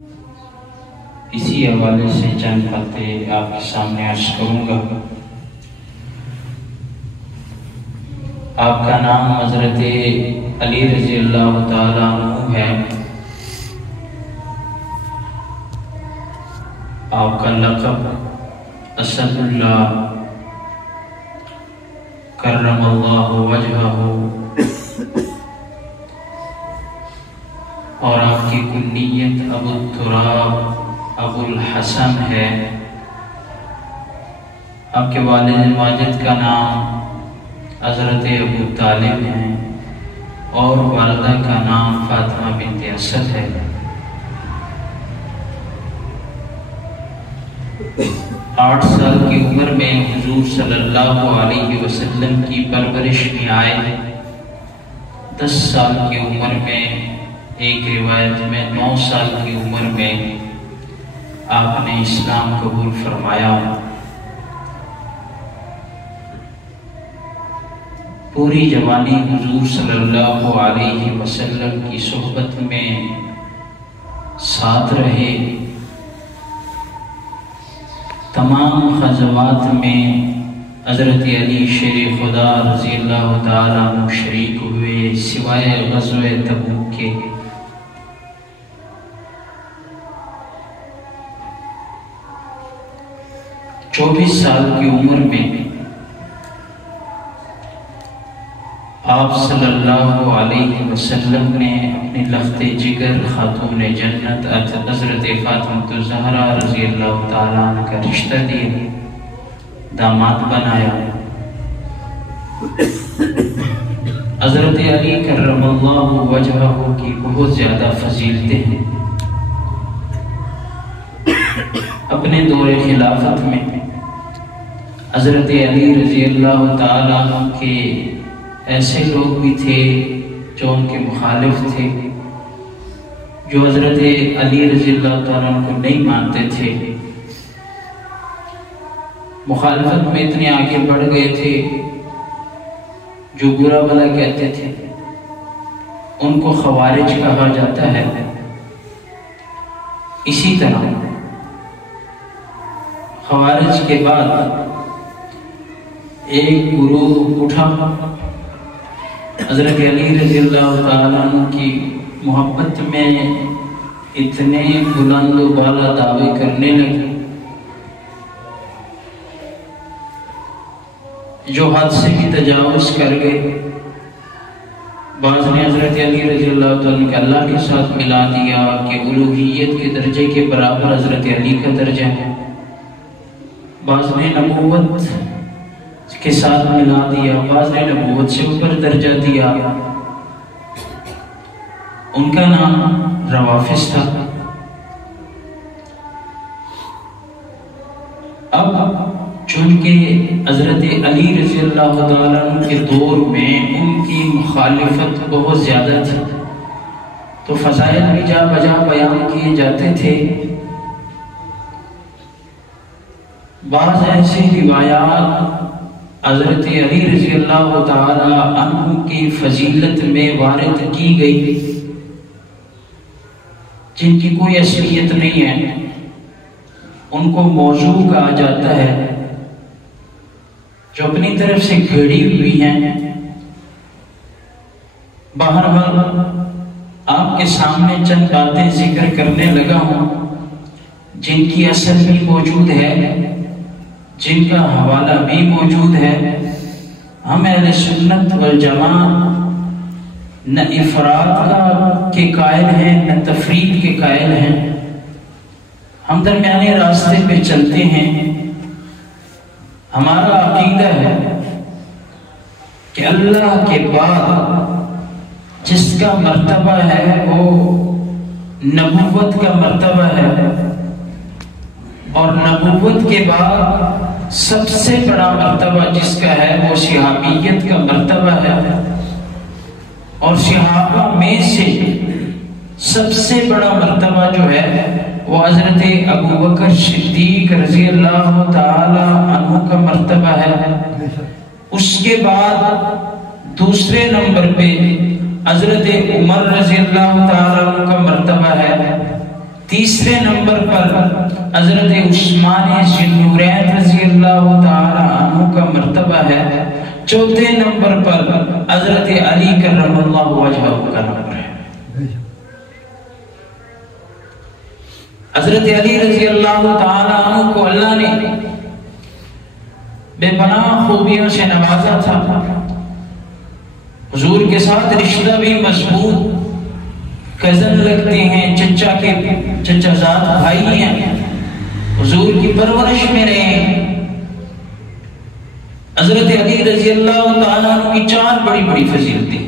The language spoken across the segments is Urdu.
اسی حوالے سے چند باتیں آپ کے سامنے عرض کروں گا۔ آپ کا نام حضرت علی رضی اللہ تعالیٰ عنہ ہے، آپ کا لقب اسد اللہ کرم اللہ وجہہ اور آپ کی کنیت ابو التراب ابو الحسن ہے۔ آپ کے والد ماجد کا نام حضرت ابو طالب ہے اور والدہ کا نام فاطمہ بنت اسد ہے۔ 8 سال کی عمر میں حضور صلی اللہ علیہ وسلم کی پرورش میں آئے۔ 10 سال کی عمر میں، ایک روایت میں 9 سال کی عمر میں آپ نے اسلام قبول فرمایا۔ پوری جوانی حضور صلی اللہ علیہ وسلم کی صحبت میں ساتھ رہے، تمام غزوات میں حضرت علی شیر خدا رضی اللہ تعالیٰ عنہ شریک ہوئے سوائے غزوہ تبوک کے۔ چوبیس سال کی عمر میں آپ صلی اللہ علیہ وسلم نے اپنی لخت جگر خاتون جنت حضرت فاطمہ الزہرا رضی اللہ تعالیٰ عنہ کا رشتہ دیا، داماد بنایا۔ حضرت علی کرم اللہ وجہہ کی بہت زیادہ فضیلتیں ہیں۔ اپنے دور خلافت میں حضرت علی رضی اللہ تعالیٰ عنہ کے ایسے لوگ بھی تھے جو ان کے مخالف تھے، جو حضرت علی رضی اللہ تعالیٰ عنہ کو نہیں مانتے تھے، مخالفت میں اتنے آگے بڑھ گئے تھے، جو برا بھلا کہتے تھے ان کو خوارج کہا جاتا ہے۔ اسی طرح خوارج کے بعد ایک گروہ اٹھا، حضرت علی رضی اللہ تعالیٰ عنہ کی محبت میں اتنے بلند و بالا دعوے کرنے لگے جو حد سے بھی تجاوز کر گئے۔ بعض نے حضرت علی رضی اللہ تعالیٰ عنہ کے اللہ کے ساتھ ملا دیا کہ الوہیت کے درجے کے برابر حضرت علی کا درجہ ہے، بعض نے نبوت کے ساتھ ملا دیا، بعض نے نبوت سے اوپر درجہ دیا۔ ان کا نام روافض تھا۔ اب چونکہ حضرت علی رضی اللہ تعالیٰ عنہ کے دور میں ان کی مخالفت بہت زیادہ تھی، تو فضائل بھی جا بجا بیان کیے جاتے تھے۔ بعض ایسی روایات حضرت علی رضی اللہ تعالی عنہ کی فضیلت میں وارد کی گئی جن کی کوئی اصلیت نہیں ہے، ان کو موضوع کہا جاتا ہے، جو اپنی طرف سے گھڑی ہوئی ہیں۔ بہرحال آپ کے سامنے چند باتیں ذکر کرنے لگا ہوں جن کی اصل بھی موجود ہے، جن کا حوالہ بھی موجود ہے۔ ہم اہل سنت والجماعت نہ افراد کے قائل ہیں نہ تفرید کے قائل ہیں، ہم درمیانے راستے پہ چلتے ہیں۔ ہمارا عقیدہ ہے کہ اللہ کے بعد جس کا مرتبہ ہے وہ نبوت کا مرتبہ ہے، اور نبوت کے بعد سب سے بڑا مرتبہ جس کا ہے وہ صحابیت کا مرتبہ ہے، اور صحابہ میں سے سب سے بڑا مرتبہ جو ہے وہ حضرت ابو بکر صدیق رضی اللہ تعالی عنہ کا مرتبہ ہے۔ اس کے بعد دوسرے نمبر پہ حضرت عمر رضی اللہ تعالی عنہ کا مرتبہ ہے، تیسرے نمبر پر حضرت عثمان ذوالنورین رضی اللہ تعالی عنہ کا مرتبہ ہے، چوتھے نمبر پر حضرت علی کرم اللہ وجہہ کا نمبر ہے۔ حضرت علی رضی اللہ تعالی عنہ کو اللہ نے بے پناہ خوبیوں سے نوازا تھا، حضور کے ساتھ رشتہ بھی مضبوط، کزن لگتے ہیں، چچا زاد بھائی ہیں، حضور کی پرورش میں رہے ہیں۔ حضرت علی رضی اللہ تعالیٰ عنہ کی چار بڑی بڑی فضیلتیں۔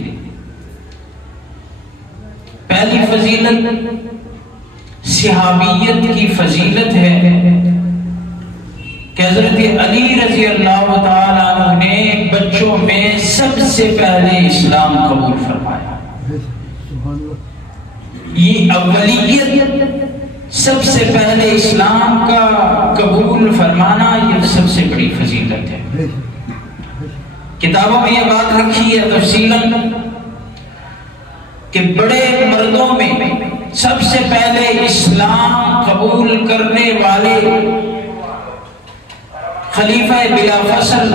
پہلی فضیلت صحابیت کی فضیلت ہے کہ حضرت علی رضی اللہ تعالیٰ عنہ نے بچوں میں سب سے پہلے اسلام قبول فرمایا۔ یہ اولیت، سب سے پہلے اسلام کا قبول فرمانا، یہ سب سے بڑی فضیلت ہے۔ کتابوں میں یہ بات لکھی ہے تفصیلاً کہ بڑے مردوں میں سب سے پہلے اسلام قبول کرنے والے خلیفہ بلا فصل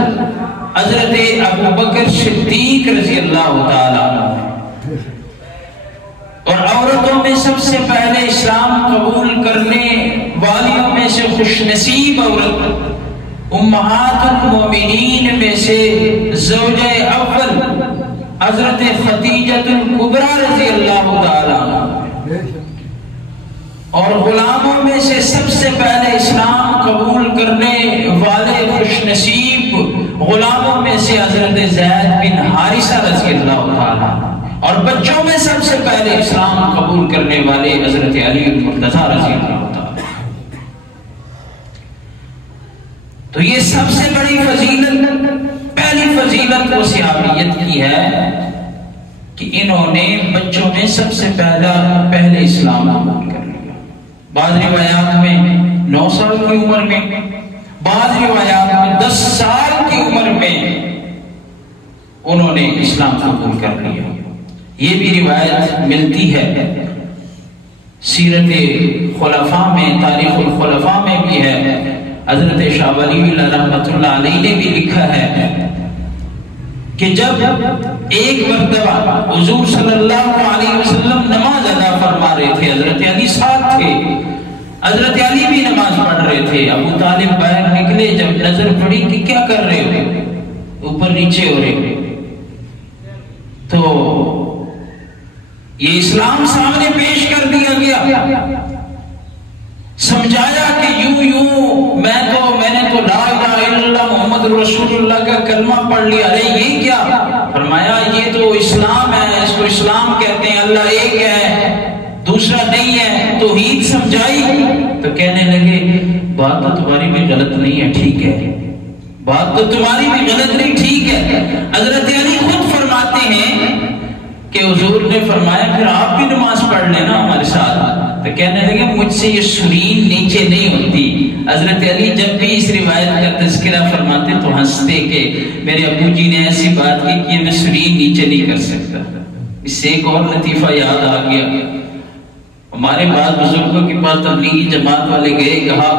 حضرت ابوبکر صدیق رضی اللہ تعالیٰ عنہ، اور عورتوں میں سب سے پہلے اسلام قبول کرنے والیوں میں سے خوش نصیب عورت امہات المومنین میں سے زوجہ اول حضرت خدیجۃ الکبریٰ رضی اللہ تعالیٰ عنہ، اور غلاموں میں سے سب سے پہلے اسلام قبول کرنے والے خوش نصیب غلاموں میں سے حضرت زید بن حارثہ رضی اللہ تعالیٰ عنہ، اور بچوں میں سب سے پہلے اسلام قبول کرنے والے حضرت علی المرتضیٰ رضی اللہ تعالیٰ۔ تو یہ سب سے بڑی فضیلت، پہلی فضیلت وہ صحابیت کی ہے کہ انہوں نے بچوں میں سب سے پہلے اسلام قبول کر لیا۔ بعض روایات میں 9 سال کی عمر میں، بعض روایات میں 10 سال کی عمر میں انہوں نے اسلام قبول کر لیا۔ یہ بھی روایت ملتی ہے سیرت خلفاء میں، تاریخ الخلفاء میں بھی ہے۔ حضرت شاہ ولی اللہ رحمۃ اللہ علیہ نے بھی لکھا ہے کہ جب ایک مرتبہ حضور صلی اللہ علیہ وسلم نماز ادا فرما رہے تھے، حضرت علی ساتھ تھے، حضرت علی بھی نماز پڑھ رہے تھے، ابو طالب باہر نکلے، جب نظر پڑی کہ کیا کر رہے ہو، اوپر نیچے ہو رہے، تو یہ اسلام سامنے پیش کر دیا گیا، سمجھایا کہ یوں میں نے تو لا الہ الا اللہ محمد رسول اللہ کا کلمہ پڑھ لیا، ارے یہ کیا؟ فرمایا یہ تو اسلام ہے، اس کو اسلام کہتے ہیں، اللہ ایک ہے دوسرا نہیں ہے، توحید سمجھائی۔ تو کہنے لگے بات تو تمہاری بھی غلط نہیں ہے، ٹھیک ہے، بات تو تمہاری بھی غلط نہیں، ٹھیک ہے۔ حضرت علی خود فرماتے ہیں کہ حضور نے فرمایا پھر آپ بھی نماز پڑھ لینا ہمارے ساتھ۔ تو کہنے لگے مجھ سے یہ سرین نیچے نہیں ہوتی۔ حضرت علی جب بھی اس روایت کا تذکرہ فرماتے تو ہنستے کہ میرے ابو جی نے ایسی بات کی کہ میں سرین نیچے نہیں کر سکتا۔ اس سے ایک اور لطیفہ یاد آ گیا، ہمارے بعض بزرگوں کے پاس تبلیغی جماعت والے گئے، کہا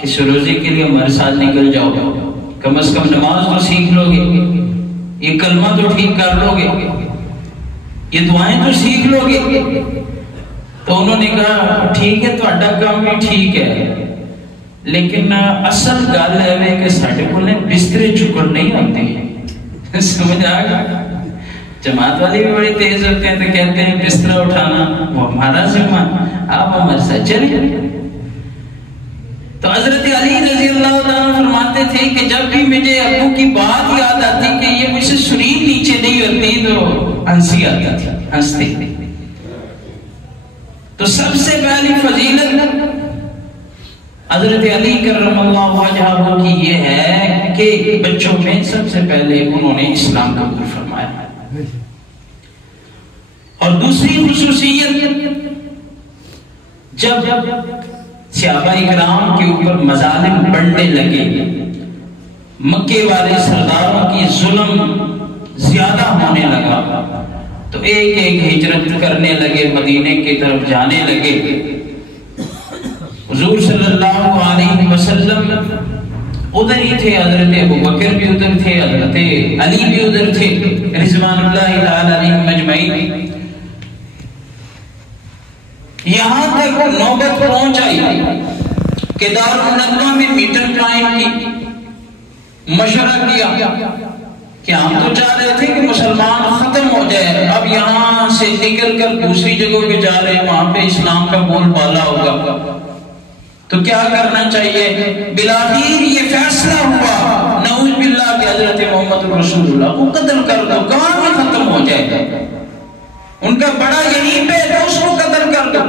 کہ سروزے کے لیے ہمارے ساتھ نکل جاؤ، کم از کم نماز تو سیکھ لو گے، یہ کلمہ تو ٹھیک کر لو گے، یہ دعائیں تو سیکھ لو گے۔ تو انہوں نے کہا ٹھیک ہے تہاڈا کام بھی ٹھیک ہے، لیکن اصل گل ہے کہ ساڈے کول بسترے چکن نہیں ہوتے، سمجھ آ گیا؟ جماعت والے بھی بڑے تیز ہوتے ہیں تو کہتے ہیں بستر اٹھانا وہ ہمارا ذمہ، آپ ہمارے ساتھ چلیں۔ تو حضرت علی رضی اللہ عنہ فرماتے تھے کہ جب بھی مجھے ابو کی بات یاد آتی کہ یہ مجھ سے سرین نیچے نہیں ہوتی تو ہنسی آتی تھی، ہنستے تھے۔ تو سب سے پہلی فضیلت حضرت علی کرم اللہ وجہہ کی یہ ہے کہ بچوں میں سب سے پہلے انہوں نے اسلام قبول فرمایا۔ اور دوسری خصوصیت، جب صحابہ کرام کے اوپر مظالم بڑھنے لگے، مکے والے سرداروں کی ظلم زیادہ ہونے لگا، تو ایک ایک ہجرت کرنے لگے، مدینے کی طرف جانے لگے۔ حضور صلی اللہ علیہ وسلم ادھر ہی تھے، حضرت ابو بکر بھی ادھر تھے، حضرت علی بھی ادھر تھے رضوان اللہ تعالی علیہم اجمعین۔ یہاں تک وہ نوبت پہنچ آئی کہ دارالندوہ میں میٹنگ قائم کی، مشورہ کیا کہ ہم تو چاہ رہے تھے کہ مسلمان ختم ہو جائے، اب یہاں سے نکل کر دوسری جگہ پہ جا رہے ہیں، وہاں پہ اسلام کا بول بالا ہوگا، تو کیا کرنا چاہیے؟ بالآخر یہ فیصلہ ہوا نعوذ باللہ کہ حضرت محمد رسول اللہ کو قتل کر دو، کام ہی ختم ہو جائے گا، ان کا بڑا یہی پہ ہے، اس کو قتل کر دو۔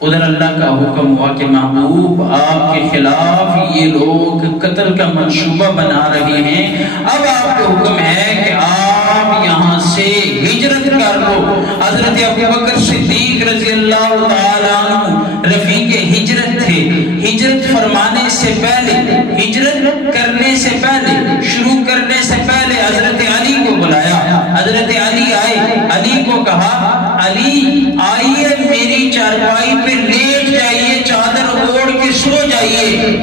ادھر اللہ کا حکم ہوا کہ محبوب آپ کے خلاف یہ لوگ قتل کا منصوبہ بنا رہے ہیں، اب آپ کو حکم ہے کہ آپ یہاں سے ہجرت کر لو۔ حضرت ابوبکر صدیق رضی اللہ تعالیٰ عنہ رفیق ہجرت تھے، ہجرت فرمانے سے پہلے، ہجرت کرنے سے پہلے، شروع کرنے سے پہلے حضرت علی کو بلایا، حضرت علی آئے، علی کو کہا علی آئیے میری چارپائی پہ لیٹ جائیے، چادر اوڑھ کے سو جائیے،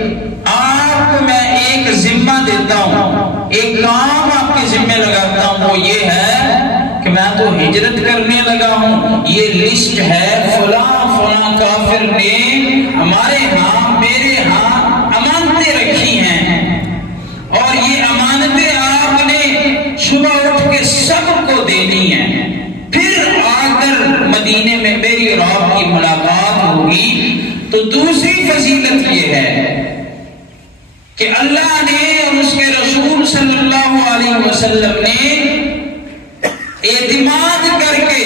آپ کو میں ایک ذمہ دیتا ہوں، ایک کام آپ کے ذمہ لگاتا ہوں، وہ یہ ہے کہ میں تو ہجرت کرنے لگا ہوں، یہ لسٹ ہے فلاں فلاں کافر نے ہمارے ہاں میرے ہاں امانتیں رکھی ہیں، اور یہ امانتیں آپ نے صبح اٹھ کے سب کو دینی ہیں، پھر آ کر مدینے میں میری اور آپ کی ملاقات ہوگی۔ تو دوسری فضیلت یہ ہے کہ اللہ نے اور اس کے رسول صلی اللہ علیہ وسلم نے اعتماد کر کے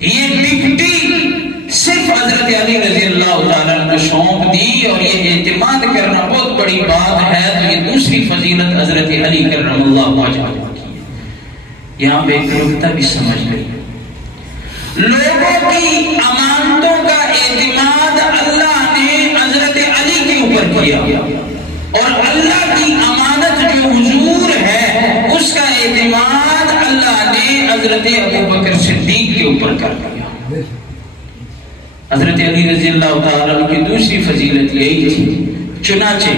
یہ ڈپٹی صرف حضرت علی رضی اللہ تعالیٰ نے سونپ دی، اور یہ اعتماد کرنا بہت بڑی بات ہے۔ تو یہ دوسری فضیلت حضرت علی کرم اللہ وجہہ کی ہے۔ یہاں بے نکتہ بھی سمجھ گئی، لوگوں کی امانتوں کا اعتماد اللہ نے حضرت علی کے اوپر کیا، اور اللہ کی امانت جو حضور ہے اس کا اعتماد اللہ نے حضرت ابوبکر صدیق کے اوپر کر دیا۔ حضرت علی رضی اللہ تعالیٰ کی دوسری فضیلت یہی تھی، چنانچہ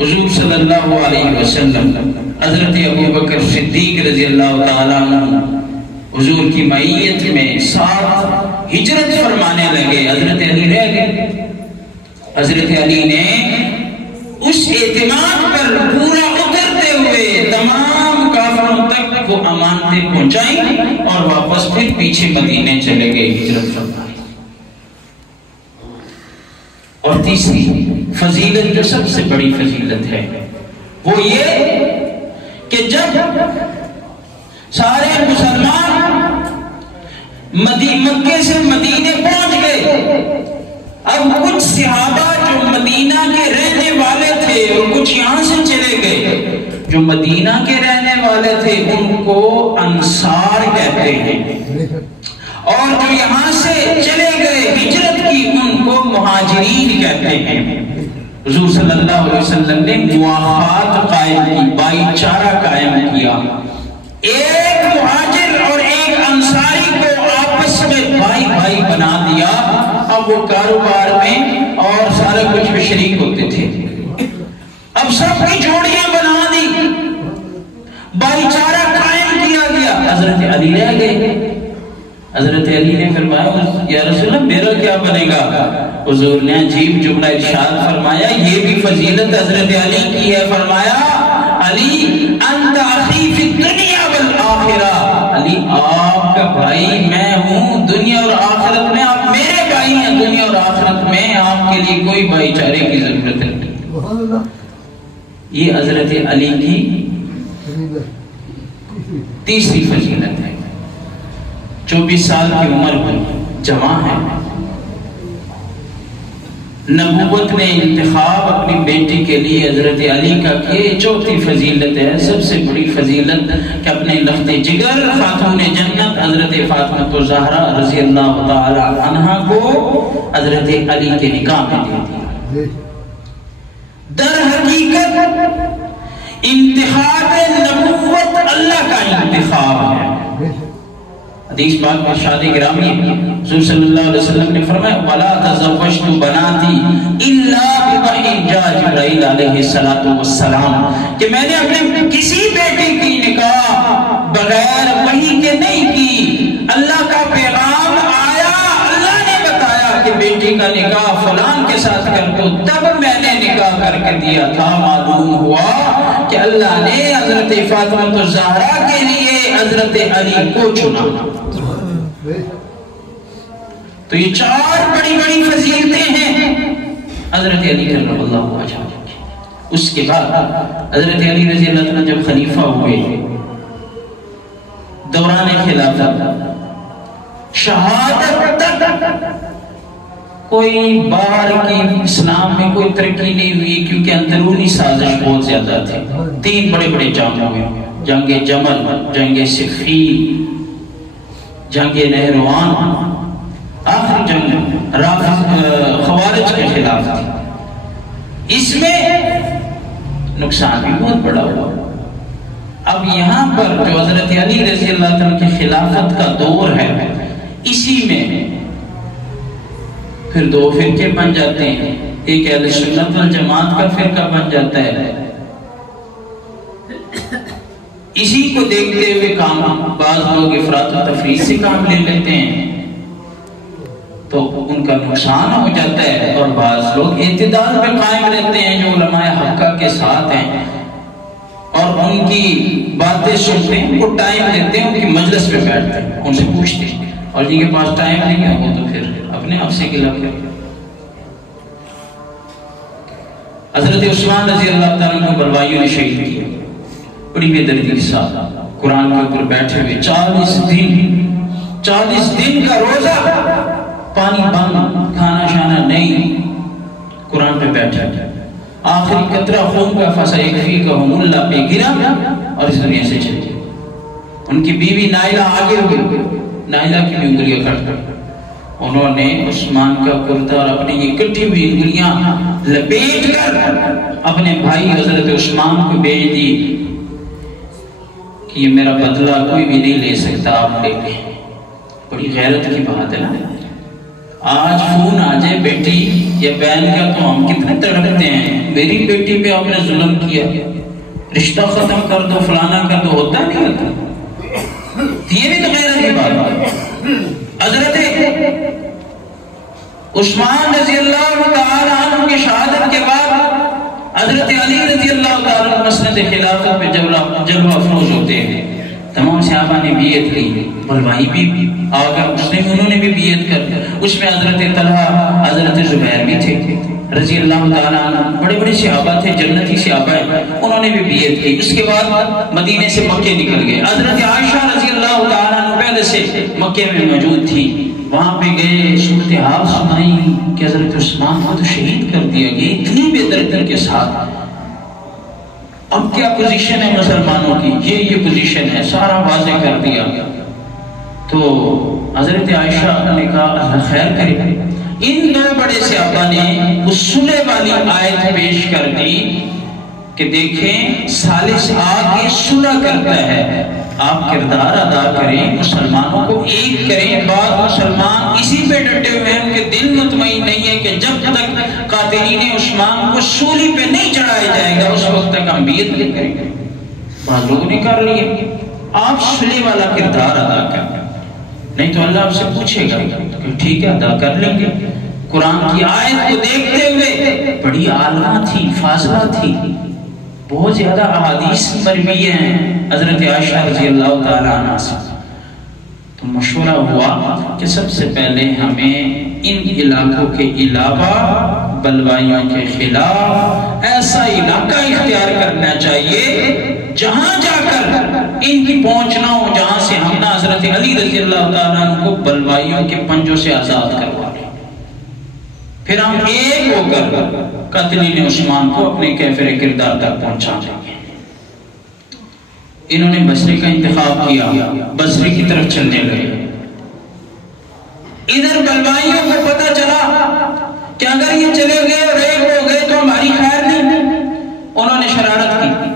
حضور صلی اللہ علیہ وسلم حضرت ابوبکر صدیق رضی اللہ تعالیٰ عنہ حضور کی معیت میں ساتھ ہجرت فرمانے لگے، حضرت علی رہ گئے۔ حضرت علی نے اس اعتماد پر پورا اترتے ہوئے تمام کافروں تک وہ امانتیں پہنچائیں، اور واپس پھر پیچھے مدینے چلے گئے ہجرت فرمانے۔ اور تیسری فضیلت جو سب سے بڑی فضیلت ہے وہ یہ کہ جب سارے مسلمان مکے سے مدینے پہنچ گئے، اب کچھ صحابہ جو مدینہ کے رہنے والے تھے وہ کچھ یہاں سے چلے گئے، جو مدینہ کے رہنے والے تھے ان کو انصار کہتے ہیں، اور جو یہاں سے چلے گئے ہجرت کی ان کو مہاجرین کہتے ہیں۔ حضور صلی اللہ علیہ وسلم نے مواخات قائم کی، بھائی چارہ قائم کیا، ایک مہاجر اور ایک انصاری کو آپس میں بھائی بھائی بنا دیا، اب وہ کاروبار میں اور سارا کچھ میں شریک ہوتے تھے، اب سب کی جوڑیاں بنا دی، بھائی چارہ قائم کیا گیا۔ حضرت علی رہ گئے، حضرت علی نے فرمایا یا رسول اللہ میرا کیا بنے گا؟ حضور نے عجیب جملہ ارشاد فرمایا، یہ بھی فضیلت حضرت علی کی ہے، فرمایا علی انت اخی فی الدنیا والآخرہ، علی آپ کا بھائی میں ہوں، دنیا اور آخرت میں آپ میرے بھائی ہیں، دنیا اور آخرت میں آپ کے لیے کوئی بھائی چارے کی ضرورت نہیں۔ یہ حضرت علی کی تیسری فضیلت ہے۔ 24 سال کی عمر میں جوان ہے، نبوت نے انتخاب اپنی بیٹی کے لیے حضرت علی کا کیے۔ چوتھی فضیلت ہے، سب سے بڑی فضیلت، کہ اپنے لخت جگر خاتون جنت حضرت فاطمہ الزہرا رضی اللہ تعالی عنہا کو حضرت علی کے نکاح میں دے دیا۔ در حقیقت انتخاب نبوت اللہ کا انتخاب ہے۔ حدیث پاک میں ارشاد گرامی حضور صلی اللہ علیہ وسلم نے فرمایا وَلَا تَزَوَّجْتُ بَنَاتِي إِلَّا بِوَحْيٍ جَاءَ جِبْرَائِیلَ علیہ السلام کہ میں نے اپنے کسی بیٹے کی نکاح بغیر وحی کے نہیں کی. اللہ کا پیغام آیا، اللہ نے بتایا کہ بیٹی کا نکاح فلان کے ساتھ کر دو، تب میں نے نکاح کر کے دیا تھا. معلوم ہوا کہ اللہ نے حضرت فاطمہ الزہرا کے لیے حضرت علی کو چنا. تو یہ 4 بڑی بڑی فضیلتیں ہیں حضرت علی کرم اللہ وجہہ. اس کے بعد حضرت علی رضی اللہ عنہ جب خلیفہ ہوئے، دوران خلافت شہادت تک کوئی باہر کی اسلام میں کوئی ترقی نہیں ہوئی، کیونکہ اندرونی سازش بہت زیادہ تھی. 3 بڑے بڑے جنگ ہوئے، جنگ جمل، جنگ صفین، جنگ نہروان. آخری جنگ خوارج کے خلاف تھی. اس میں نقصان بھی بہت بڑا ہوا. اب یہاں پر جو حضرت علی رضی اللہ عنہ کی خلافت کا دور ہے، اسی میں پھر 2 فرقے بن جاتے ہیں. ایک اہل سنت والجماعت کا فرقہ بن جاتا ہے. اسی کو دیکھتے ہوئے بعض لوگ افراط و تفریط سے کام لے لیتے ہیں تو ان کا نقصان ہو جاتا ہے، اور بعض لوگ اعتدال پہ قائم رہتے ہیں جو علماء حقہ کے ساتھ ہیں اور ان کی باتیں سنتے ہیں، ان کو ٹائم دیتے ہیں، ان کی مجلس پہ بیٹھتے ہیں، ان سے پوچھتے ہیں، اور جن کے پاس ٹائم نہیں ہے وہ تو پھر اپنے آپ سے گلا کرتے. حضرت عثمان رضی اللہ تعالیٰ عنہ بلوائیوں نے شہید کیا بڑی بے دردی کے ساتھ، قرآن کے اوپر بیٹھے ہوئے 40 دن کا روزہ، پانی بند، کھانا شانا نہیں، قرآن پہ بیٹھے. آخری قطرہ خون کا فَسَيَكْفِيكَهُمُ اللَّهُ پہ گرا اور اس دنیا سے چلے گئے. ان کی بیوی نائلہ آگے ہوئی، نائلہ کی بھی انگلیاں کٹ کر انہوں نے عثمان کا کرتا اور اپنی یہ کٹی ہوئی انگلیاں لپیٹ کر اپنے بھائی حضرت عثمان کو بھیج دی کہ یہ میرا بدلہ کوئی بھی نہیں لے سکتا، آپ لے لیں. بڑی غیرت کی بات ہے نا. آج فون آ جائے بیٹی یا بہن کا تو ہم کتنے تڑپتے ہیں، میری بیٹی پہ آپ نے ظلم کیا، رشتہ ختم کر دو، فلانا کر دو. ہوتا نہیں ہوتا. یہ بھی تو غیرت کی بات ہے. حضرت عثمان رضی اللہ تعالیٰ عنہ کی شہادت کے بعد حضرت علی رضی اللہ تعالیٰ عنہ مسند خلافت پہ جلوہ افروز ہوتے ہیں. تمام صحابہ نے بیعت کی، بلوائی بھی آگر انہوں نے بھی بیعت کر. اس میں حضرت طلحہ، حضرت زبیر بھی تھے رضی اللہ تعالیٰ عنہ، بڑے بڑے صحابہ تھے، جنتی صحابہ ہیں، انہوں نے بھی بیعت کی. اس کے بعد مدینے سے مکے نکل گئے. حضرت عائشہ رضی اللہ تعالیٰ عنہ پہلے سے مکے میں موجود تھی، وہاں پہ گئے، صورتحال سنائی کہ حضرت عثمان کو تو شہید کر دیا گیا اتنی بے دردی کے ساتھ. اب کیا پوزیشن ہے مسلمانوں کی، یہ پوزیشن ہے، سارا واضح کر دیا. تو حضرت عائشہ نے کہا اللہ خیر کرے. ان 2 بڑے صحابہ نے اس صلح والی آیت پیش کر دی کہ دیکھیں ثالث آ کے صلح کرتا ہے، آپ کردار ادا کریں، مسلمانوں کو ایک کریں. بعض مسلمان اسی پہ ڈٹے ہوئے ہیں، ان کے دل مطمئن نہیں ہے کہ جب تک قاتلین عثمان کو سولی پہ نہیں چڑھایا جائے گا اس وقت تک ہم بیعت نہیں کریں گے. بعض لوگوں نے کر لیے. آپ صلح والا کردار ادا کریں، نہیں تو اللہ آپ سے پوچھے گا. ٹھیک ہے ادا کر لیں گے. قرآن کی آیت کو دیکھتے ہوئے بڑی عالمہ تھی، فاضلہ تھی، بہت زیادہ احادیث مروی ہیں حضرت عائشہ رضی اللہ تعالیٰ عنہ سے. تو مشورہ ہوا کہ سب سے پہلے ہمیں ان علاقوں کے علاوہ بلوائیوں کے خلاف ایسا علاقہ اختیار کرنا چاہیے جہاں جا کر ان کی پہنچنا ہو، جہاں سے ہم نہ حضرت علی رضی اللہ تعالیٰ عنہ کو بلوائیوں کے پنجوں سے آزاد کروا لیں. پھر ہم ایک ہو کر قاتلین عثمان کو اپنے کیفر کردار تک پہنچا دیں گے. انہوں نے بصرے کا انتخاب کیا، بصرے کی طرف چلنے لگے. ادھر بلوائیوں کو پتہ چلا کہ اگر یہ چلے گئے اور ایک ہو گئے تو ہماری خیر نہیں. انہوں نے شرارت کی،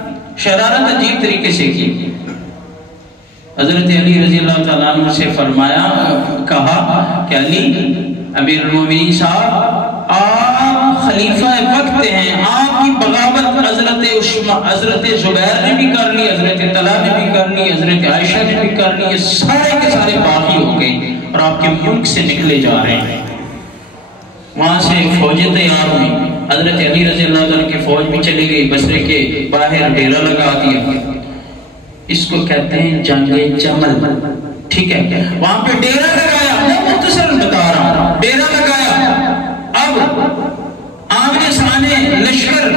شرارت عجیب طریقے سے کی. حضرت علی رضی اللہ تعالیٰ عنہ سے فرمایا، کہا کہ علی امیر المومنین صاحب، آپ خلیفہ وقت ہیں، آپ کی بغاوت حضرت زبیر نے بھی کر لی، حضرت طلحہ نے بھی کر لی، حضرت عائشہ نے بھی کر لی، یہ سارے کے سارے باقی ہو گئے اور آپ کے ملک سے نکلے جا رہے ہیں۔ وہاں سے فوجیں تیار ہوئی، حضرت علی رضی اللہ عنہ کی فوج بھی چلی گئی، بصرے کے باہر ڈیرا لگا دیا۔ اس کو کہتے ہیں جنگ جمل، ٹھیک ہے، وہاں پہ ڈیرا لگایا، میں مختصر بتا رہا ہوں، ڈیرا لگایا۔ اب آمنے سامنے لشکر،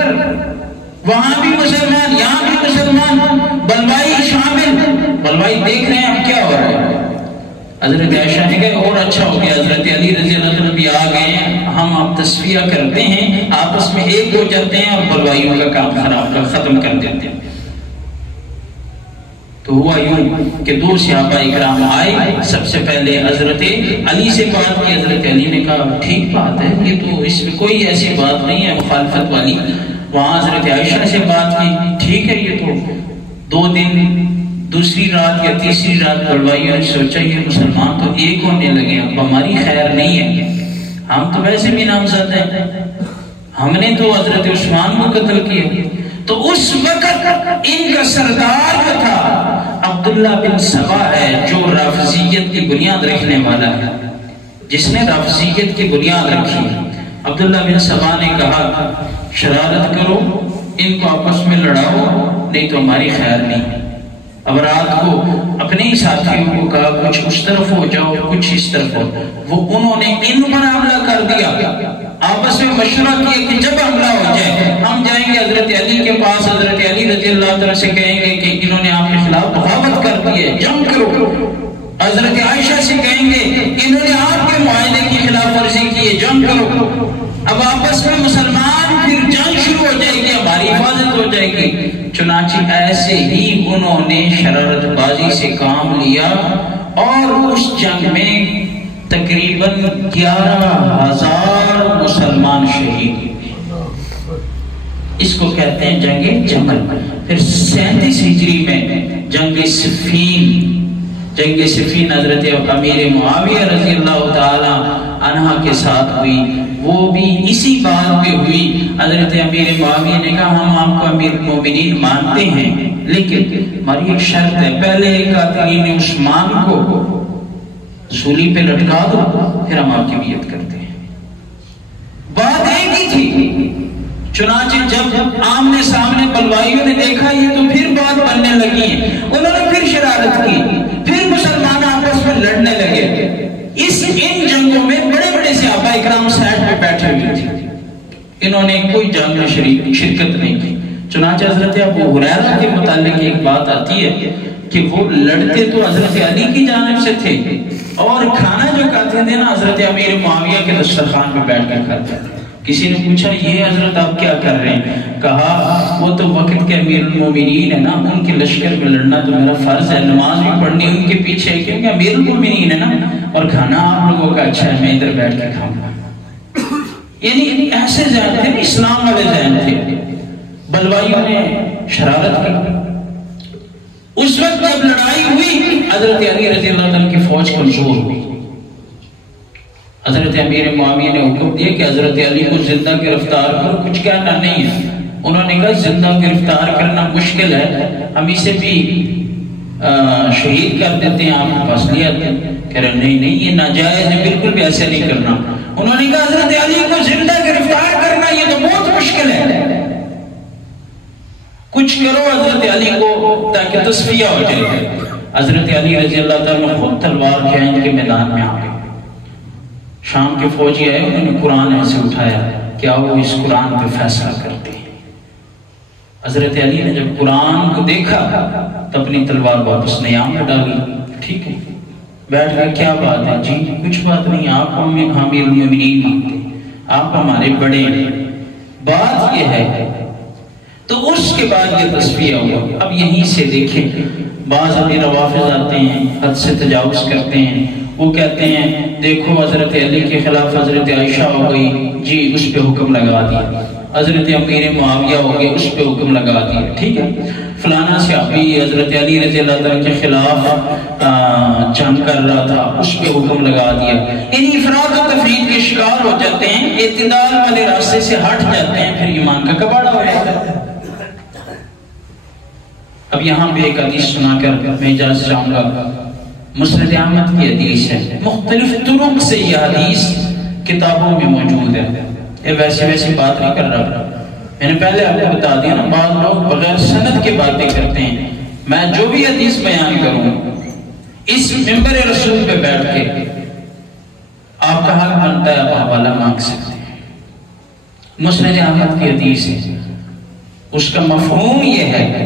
وہاں بھی مسلمان یہاں بھی مسلمان، بلوائی شامل، بلوائی دیکھ رہے ہیں ہم کیا ہو رہا ہے۔ حضرت عائشہ نے کہا اور اچھا ہو گیا، حضرت علی رضی اللہ عنہ بھی آ گئے ہیں، ہم آپ تصفیہ کرتے ہیں، آپس میں ایک ہو جاتے ہیں اور بلوائیوں کا کام ختم کر دیتے ہیں۔ تو ہوا یوں کہ دو صحابہ اکرام آئے، سب سے پہلے حضرت علی سے بات کی، حضرت علی نے کہا ٹھیک بات ہے، یہ تو اس میں کوئی ایسی بات نہیں ہے مخالفت والی۔ وہاں حضرت عائشہ سے بات کی، ٹھیک ہے، یہ تو 2 دن دوسری رات یا تیسری رات بلوائیوں نے سوچا یہ مسلمان تو ایک ہونے لگے، اب ہماری خیر نہیں ہے، ہم تو ویسے بھی نامزد ہیں، ہم نے تو حضرت عثمان کو قتل کیا۔ تو اس وقت ان کا سردار جو تھا عبداللہ بن سبا ہے، جو رافضیت کی بنیاد رکھنے والا ہے، جس نے رافضیت کی بنیاد رکھی۔ عبداللہ بن سبا نے کہا شرارت کرو، ان کو آپس میں لڑاؤ، نہیں تو ہماری خیر نہیں۔ اب رات کو اپنے ہی ساتھیوں کو کہا کچھ اس طرف ہو جاؤ، کچھ اس طرف ہو، وہ انہوں نے ان پر حملہ کر دیا۔ آپس میں مشورہ کیا کہ جب حملہ ہو جائے ہم جائیں گے حضرت علی کے پاس، حضرت علی رضی اللہ عنہ سے کہیں گے کہ انہوں نے آپ کے خلاف بغاوت کر دی ہے، جنگ کرو۔ حضرت عائشہ سے کہیں گے انہوں نے آپ کے معاہدے کی خلاف ورزی کی ہے، جنگ کرو۔ اب آپس میں مسلمان، پھر جنگ شروع ہو جائے گی، ہماری حفاظت ہو جائے گی۔ چنانچہ ایسے ہی انہوں نے شرارت بازی سے کام لیا اور اس جنگ میں تقریباً 11,000 مسلمان شہید ہوئے۔ اس کو کہتے ہیں جنگ جمل۔ پھر 37 ہجری میں جنگ صفین، جنگ صفین حضرت امیر معاویہ رضی اللہ تعالی عنہ کے ساتھ ہوئی، وہ بھی اسی بات پہ ہوئی۔ حضرت امیر معاویہ نے کہا ہم آپ کو امیر المومنین مانتے ہیں، لیکن ہماری ایک شرط ہے، پہلے قاتلین عثمان کو سولی پہ لٹکا دو، پھر ہم آپ کی بیعت کرتے ہیں۔ بات ایک ہی تھی۔ چنانچہ جب آمنے سامنے بلوائیوں نے دیکھا یہ تو پھر بات بننے لگی ہے، انہوں نے پھر شرارت کی، پھر مسلمان آپس میں لڑنے لگے۔ ان جنگوں میں بڑے بڑے صحابہ اکرام سائڈ پہ بیٹھے ہوئے تھے، انہوں نے کوئی جنگ میں شرکت نہیں کی۔ چنانچہ حضرت ابو ہریرہ کے متعلق ایک بات آتی ہے کہ وہ لڑتے تو حضرت علی کی جانب سے تھے اور کھانا جو کھاتے تھے نا حضرت امیر معاویہ کے دسترخوان پہ بیٹھ کر کھاتے تھے۔ کسی نے پوچھا یہ حضرت آپ کیا کر رہے ہیں؟ کہا وہ تو وقت کے امیر المومنین ہے نا، ان کے لشکر میں لڑنا تو میرا فرض ہے، نماز بھی پڑھنی ان کے پیچھے، کیونکہ امیر المومنین ہے نا، اور کھانا آپ لوگوں کا اچھا ہے، میں ادھر بیٹھ کے کھاؤں گا۔ یعنی ایسے ذہن تھے، اسلام والے ذہن تھے۔ بلوائیوں نے شرارت کی۔ اس وقت جب لڑائی ہوئی حضرت علی رضی اللہ عنہ کی فوج کمزور ہوئی۔ حضرت امیر معاویہ نے حکم دیا کہ حضرت علی کو زندہ گرفتار کرو، کچھ کہنا نہیں ہے۔ انہوں نے کہا زندہ گرفتار کرنا مشکل ہے، ہم اسے بھی شہید کر دیتے ہیں، آپ کے پاس لے آتے ہیں۔ کہہ رہے نہیں نہیں یہ ناجائز ہے، بالکل بھی ایسے نہیں کرنا۔ انہوں نے کہا حضرت علی کو زندہ گرفتار کرنا یہ تو بہت مشکل ہے، کچھ کرو حضرت علی کو تاکہ تصفیہ ہو جائے۔ حضرت علی رضی اللہ تعالیٰ خود تلوار جنگ کے میدان میں آ گئے۔ شام کے فوجی آئے، انہوں نے قرآن ایسے اٹھایا، کیا وہ اس قرآن پہ فیصلہ کرتے ہیں؟ حضرت علی نے جب قرآن کو دیکھا تو اپنی تلوار واپس نیام میں ڈالی۔ ٹھیک ہے، بیٹھ گئے، کیا بات ہے؟ جی کچھ بات نہیں، آپ کو امیر المومنین مانتے ہیں، آپ ہمارے بڑے ہیں، بات یہ ہے۔ تو اس کے بعد یہ تصفیہ ہوا۔ اب یہیں سے دیکھیں بعض ابھی روافض آتے ہیں، حد سے تجاوز کرتے ہیں، وہ کہتے ہیں دیکھو حضرت علی کے خلاف حضرت عائشہ ہو گئی، جی اس پہ حکم لگا دیا، حضرت امیر معاویہ ہو گئے، اس پہ حکم لگا دیا۔ ٹھیک ہے، فلانا صحابی حضرت علی رضی اللہ عنہ کے خلاف جنگ کر رہا تھا، اس پہ حکم لگا دیا. یعنی افراط و تفریط کے شکار ہو جاتے ہیں، اعتدال والے راستے سے ہٹ جاتے ہیں، پھر ایمان کا کباڑا ہو جاتا ہے. اب یہاں پہ ایک حدیث سنا کر میں اجازت چاہوں گا. مسند احمد کی حدیث ہے، مختلف طرق سے یہ حدیث کتابوں میں موجود ہے. یہ ویسی بات نہیں کر رہا، میں نے پہلے آپ کو بتا دیا نا، بعض لوگ بغیر سند کے باتیں کرتے ہیں. میں جو بھی حدیث بیان کروں اس ممبر رسول پہ بیٹھ کے آپ کا حق بنتا ہے، آپ حوالہ مانگ سکتے ہیں. مسند احمد کی حدیث ہے، اس کا مفہوم یہ ہے،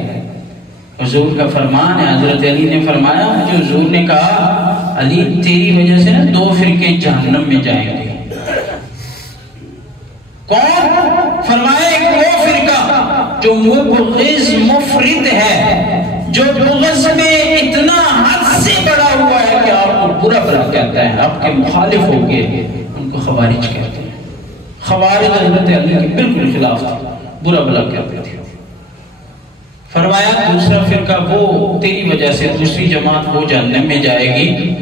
حضور کا فرمان ہے. حضرت علی نے فرمایا، جو حضور نے کہا علی تیری وجہ سے نا 2 فرقے جہنم میں جائیں گے. کون؟ فرمایا ایک وہ فرقہ جو مبغض مفرط ہے، جو بغض میں اتنا حد سے بڑا ہوا ہے کہ آپ کو برا بلا کہتا ہے، آپ کے مخالف ہو کے ان کو خوارج کہتے ہیں. خوارج حضرت علی کے بالکل خلاف تھے، برا بلا کہتے تھے. فرمایا دوسرا فرقہ وہ تیری وجہ سے دوسری جماعت وہ جہنم میں جائے گی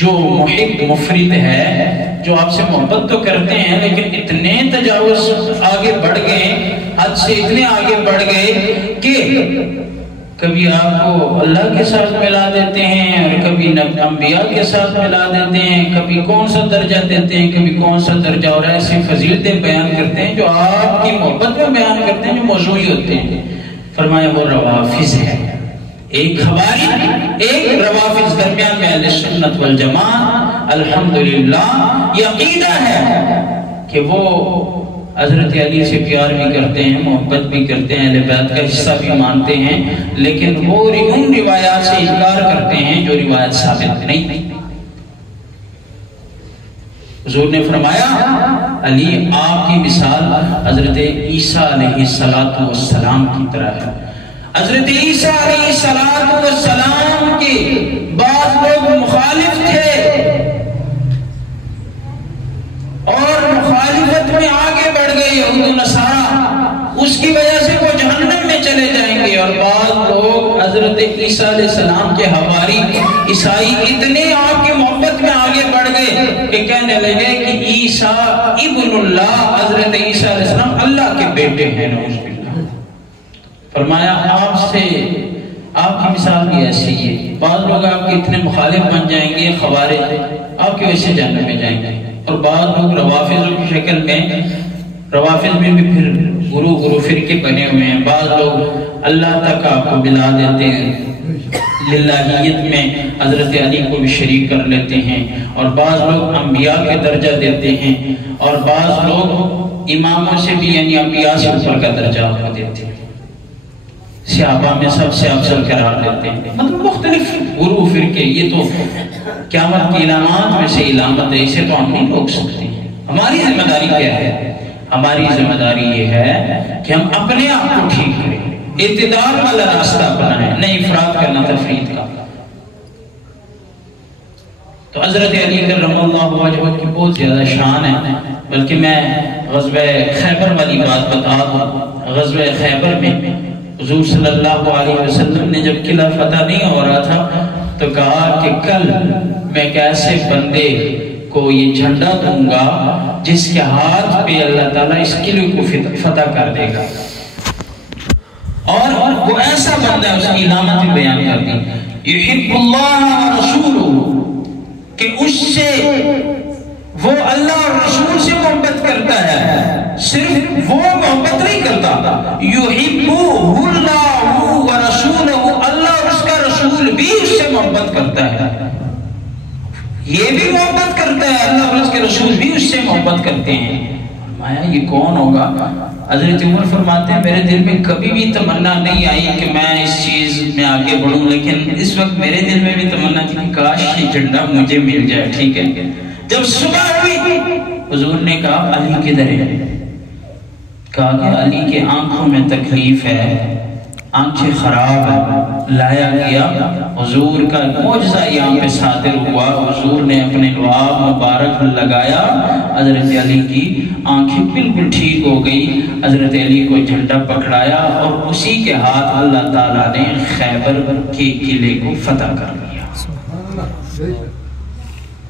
جو محب مفرط ہے، جو آپ سے محبت تو کرتے ہیں لیکن اتنے تجاوز آگے بڑھ گئے، حد سے اتنے آگے بڑھ گئے کہ کبھی آپ کو اللہ کے ساتھ ملا دیتے ہیں اور کبھی انبیاء کے ساتھ ملا دیتے ہیں، کبھی کون سا درجہ دیتے ہیں، کبھی کون سا درجہ، اور ایسی فضیلتیں بیان کرتے ہیں جو آپ کی محبت میں بیان کرتے ہیں، جو موضوعی ہوتے ہیں. فرمایا وہ روافض ہے، ایک خوارج ایک روافض، درمیان میں اہل سنت والجماعت الحمدللہ یہ عقیدہ ہے کہ وہ حضرت علی سے پیار بھی کرتے ہیں، محبت بھی کرتے ہیں، اہل بیت کا حصہ بھی مانتے ہیں، لیکن وہ ان روایات سے انکار کرتے ہیں جو روایت ثابت نہیں. حضور نے فرمایا علی آپ کی مثال حضرت عیسیٰ علیہ السلام کی طرح ہے. حضرت عیسیٰ علیہ السلام کے بعض لوگ مخالف تھے اور مخالفت میں آگے بڑھ گئے یہود و نصارہ، اس کی وجہ سے وہ جہنم میں چلے جائیں گے. اور بعض لوگ حضرت عیسیٰ علیہ السلام کے حواری عیسائی اتنے آپ کی محبت میں آگے بڑھ گئے کہ کہنے لگے کہ عیسیٰ ابن اللہ، حضرت عیسیٰ علیہ السلام اللہ کے بیٹے ہیں. نعوذ باللہ. فرمایا آپ کی مثال بھی ایسی ہے. بعض لوگ آپ کے اتنے مخالف بن جائیں گے، خوارج آپ کی وجہ سے جہنم میں جائیں گے. اور بعض لوگ روافض کی شکل میں، روافض میں بھی پھر گرو فرقے بنے ہوئے ہیں. بعض لوگ اللہ تک آپ کو ملا دیتے ہیں، للہیت میں حضرت علی کو بھی شریک کر لیتے ہیں، اور بعض لوگ انبیاء کے درجہ دیتے ہیں، اور بعض لوگ اماموں سے بھی یعنی انبیاء سے اوپر کا درجہ آپ کو دیتے ہیں، صحابہ میں سب سے افضل قرار دیتے ہیں. مطلب مختلف گرو فرقے. یہ تو قیامت کی علامات میں سے علامت ہے، اسے تو ہم نہیں روک سکتے. ہماری ذمہ داری کیا ہے؟ ہماری ذمہ داری یہ ہے کہ ہم اپنے آپ کو ٹھیک کریں، اعتدال والا راستہ اپنائیں، نہیں افراط کرنا تفریط کا. تو حضرت علی کرم اللہ وجہہ کی بہت زیادہ شان ہے. بلکہ میں غزوہ خیبر والی بات بتا دوں. غزوہ خیبر میں حضور صلی اللہ علیہ وسلم نے جب قلعہ فتح نہیں ہو رہا تھا تو کہا کہ کل میں ایک ایسے بندے کو یہ جھنڈا دوں گا جس کے ہاتھ پہ اللہ تعالیٰ اس قلعے کو فتح کر دے گا. اور وہ ایسا بندہ ہے، اس کی علامت بیان کر دی، یحب اللہ و رسولہ، کہ اس سے وہ اللہ اور رسول سے محبت کرتا ہے. صرف وہ محبت نہیں کرتا، یحبہ اللہ و رسولہ، اللہ اور اس کا رسول بھی اس سے محبت کرتا ہے. یہ بھی محبت کرتا ہے، اللہ اور اس کے رسول بھی اس سے محبت کرتے ہیں. فرمایا یہ کون ہوگا؟ حضرت عمر فرماتے ہیں میرے دل میں کبھی بھی تمنا نہیں آئی کہ میں اس چیز میں آگے بڑھوں، لیکن اس وقت میرے دل میں بھی تمنا تھی کہ کاش یہ جھنڈا مجھے مل جائے. ٹھیک ہے. جب صبح ہوئی حضور نے کہا علی کدھر ہے؟ کہا کہ علی کے آنکھوں میں تکلیف ہے، آنکھیں خراب ہیں، لایا گیا، حضور کا معجزہ یہاں پہ صادر ہوا، حضور نے اپنے لعاب مبارک لگایا، حضرت علی کی آنکھیں بالکل ٹھیک ہو گئی، حضرت علی کو جھنڈا پکڑایا اور اسی کے ہاتھ اللہ تعالیٰ نے خیبر کے قلعے کو فتح کر لیا۔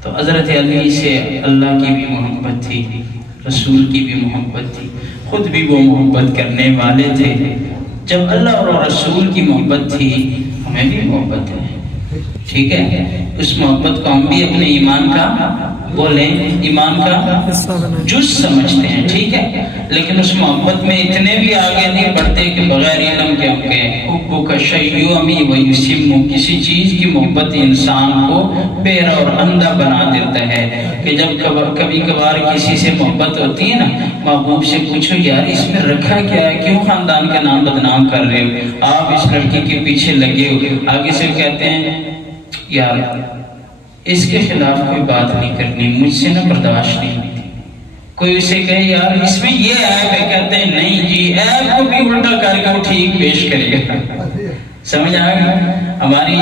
تو حضرت علی سے اللہ کی بھی محبت تھی، رسول کی بھی محبت تھی، خود بھی وہ محبت کرنے والے تھے۔ جب اللہ اور رسول کی محبت تھی، ہمیں بھی محبت ہے، ٹھیک ہے؟ اس محبت کو ہم بھی اپنے ایمان کا بولیں، ایمان کا جز سمجھتے ہیں، ٹھیک ہے؟ لیکن اس محبت میں اتنے بھی آگے نہیں بڑھتے کہ بغیر علم کے ہم کہیں حب کا شیومی و یسم، کسی چیز کی محبت انسان کو بہرا اور اندھا بنا دیتا ہے کہ جب کبھی کبھار کسی سے محبت ہوتی ہے نا، محبوب سے پوچھو یار اس میں رکھا کیا ہے، کیوں خاندان کا نام بدنام کر رہے ہو، آپ اس لڑکی کے پیچھے لگے ہو، آگے سے کہتے ہیں یار اس کے خلاف کوئی بات نہیں کرنی، مجھ سے نہ برداشت نہیں ہوتی۔ کوئی اسے کہے یار اس میں یہ عیب ہے، کہتے ہیں نہیں جی، عیب کو بھی الٹا کر کے وہ ٹھیک پیش کرے گا۔ سمجھ آئے؟ ہماری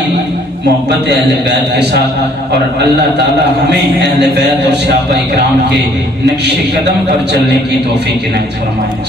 محبت اہل بیت کے ساتھ، اور اللہ تعالی ہمیں اہل بیت اور صحابہ اکرام کے نقش قدم پر چلنے کی توفیق عنایت فرمائے۔